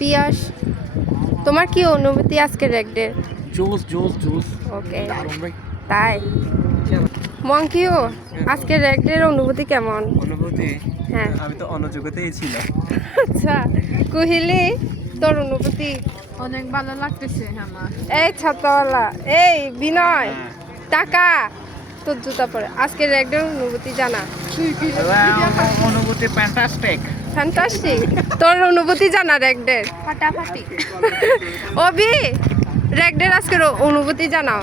পিয়াস, তোমার কি অনুভূতি আজকের র্যাগডের? জোস জোস জোস ওকে, দারুণ ভাই। তাই মঙ্কিও আজকের র্যাগডের অনুভূতি কেমন? অনুভূতি? হ্যাঁ, আমি তো অন্য জগতেই ছিলাম। আচ্ছা কুহিলি, তোর অনুভূতি? অনেক ভালো লাগতেছে আমার। এই ছাতাওয়ালা, এই বিনয়, টাকা তোর জুতা পরে আজকের র্যাগডের অনুভূতি জানা। অনুভূতি ফ্যান্টাস্টিক। ফ্যান্টাস্টিক, তোর অনুভূতি জানা র্যাগডের? ফাটাফাটি। অভি, র্যাগডের আজকের অনুভূতি জানাও।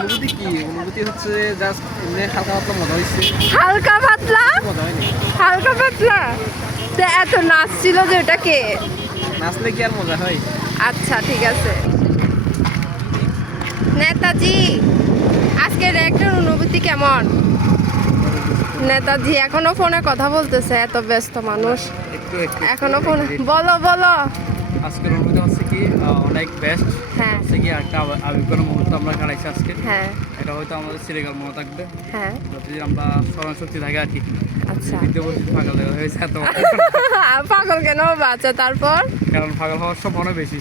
অনুভূতি কি? অনুভূতি হচ্ছে জাস্ট এমনি হালকা পাতলা মজা হয়েছে। হালকা পাতলা? মজা হয়নি। হালকা পাতলা? তো এত নাচ ছিল যে ওটা কে? নাচলে কি আর মজা হয়? আচ্ছা ঠিক আছে। নেতাজি, আজকে র্যাগডের অনুভূতি কেমন? নেতাজি এখনো ফোনে কথা বলতেছে, এত ব্যস্ত মানুষ একটু একটু এখনো ফোনে। বলো বলো। আজকের অনুভূতি হচ্ছে কি অনেক বেস্ট। হ্যাঁ হচ্ছে কি একটা আবেগঘন মুহূর্ত আমরা কাটাইছি আজকে। হ্যাঁ এটা হয়তো আমাদের চিরকাল মনে থাকবে হ্যাঁ। যতদিন আমরা স্মরণ শক্তি থাকে আর কি। আচ্ছা, দ্বিতীয় বছর পাগল হয়েছে এত পাগল কেন বাচ্চা? তারপর কারণ পাগল হওয়ার সম্ভাবনা বেশি।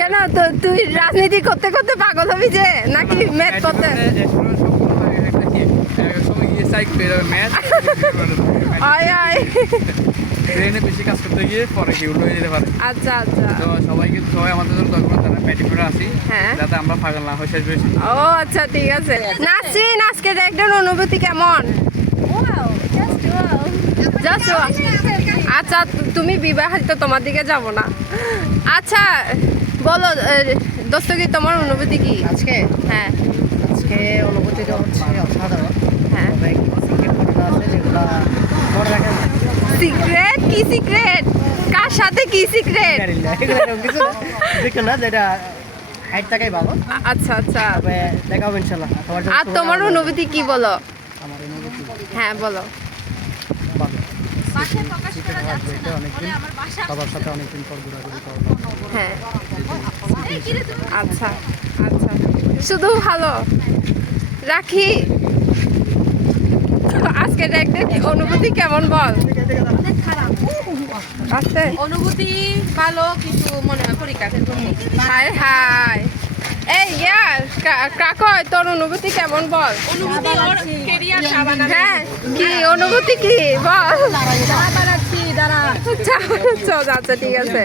কেন তো তুই রাজনীতি করতে করতে পাগল হবি যে, নাকি ম্যাথ করতে? আয় আয়। ট্রেনে বেশি কাজ করতে গিয়ে পরে কি উল্টো হয়ে যেতে পারে। আচ্ছা আচ্ছা। তো সবাই আমাদের জন্য দরকার যারা প্যাটিপুরে আসি হ্যাঁ। যাতে আমরা পাগল না হয়ে শেষ বেশি। ও আচ্ছা ঠিক আছে। নাসরিন, আজকের র্যাগডের অনুভূতি কেমন? Just wow. আচ্ছা তুমি বিবাহিত, তোমার দিকে যাব না। আচ্ছা বলো দোস্তগি, তোমার অনুভূতি কি আজকে হ্যাঁ আজকে অনুভূতিটা হচ্ছে অসাধারণ। হ্যাঁ। তবে সিক্রেট ঘটনা আছে যেগুলো মনে রাখা যায়। সিক্রেট? কি সিক্রেট? কার সাথে কি সিক্রেট? জানি না, এগুলো এরকম কিছু না। দেখো না, যেটা হাইট থাকাই ভালো। আচ্ছা আচ্ছা। তবে দেখা হবে ইনশাল্লাহ। তোমার জন্য আর তোমার শুভকামনা। অনুভূতি কি বলো? আমার অনুভূতি হ্যাঁ বলো। ভালো। সিক্রেট থাকবে, এটা অনেকদিন সবার সাথে অনেকদিন পর ঘোরাঘুরি করলাম। হ্যাঁ আচ্ছা আচ্ছা, শুধু ভালো রাখি। আজকে র্যাগডের অনুভূতি কেমন বল? আস্তে। অনুভূতি ভালো, কিছু মনে হয় পরীক্ষার জন্য। হায় হায়। এই ইয়ার কাকয়, তোর অনুভূতি কেমন বল? অনুভূতি ওর কেরিয়ার সাবানা। হ্যাঁ কি অনুভূতি কি বল? বাড়াচ্ছি দাঁড়া। আচ্ছা আচ্ছা ঠিক আছে।